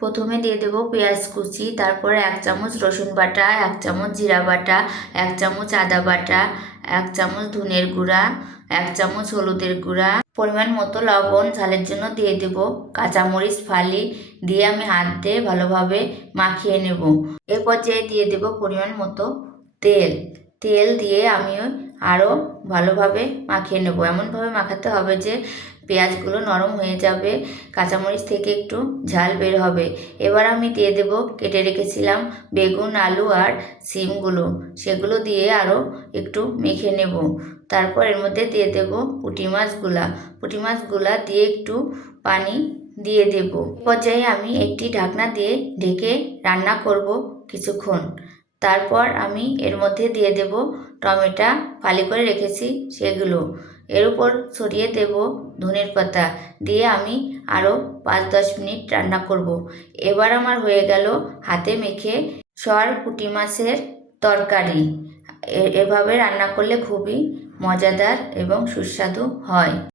প্রথমে দিয়ে দেব পেঁয়াজ কুচি, তারপরে 1 চামচ রসুন বাটা, 1 চামচ জিরা বাটা, 1 চামচ আদা বাটা, 1 চামচ ধনের গুঁড়া, 1 চামচ হলুদের গুঁড়া, পরিমাণ মতো লবণ, ঝালের জন্য দিয়ে দেব কাঁচামরিচ ফালি, দিয়ে আমি হাত দিয়ে ভালোভাবে মাখিয়ে নেব। এ পর্যায়ে দিয়ে দেব পরিমাণ মতো তেল। তেল দিয়ে আমি আরও ভালোভাবে মাখিয়ে নেব। এমনভাবে মাখাতে হবে যে পেঁয়াজগুলো নরম হয়ে যাবে, কাঁচামরিচ থেকে একটু ঝাল বের হবে। এবার আমি দিয়ে দেব কেটে রেখেছিলাম বেগুন, আলু আর সিমগুলো, সেগুলো দিয়ে আরও একটু মেখে নেব। তারপর এর মধ্যে দিয়ে দেব পুঁটি মাছগুলা দিয়ে একটু পানি দিয়ে দেব। পর্যায়ে আমি একটি ঢাকনা দিয়ে ঢেকে রান্না করব কিছুক্ষণ। তারপর আমি এর মধ্যে দিয়ে দেব টমেটো ফালি করে রেখেছি সেগুলো, এর উপর ছড়িয়ে দেব ধনের পাতা, দিয়ে আমি আরও 5-10 মিনিট রান্না করব। এবার আমার হয়ে গেল হাতে মেখে সর পুঁটি মাছের তরকারি। এভাবে রান্না করলে খুবই মজাদার এবং সুস্বাদু হয়।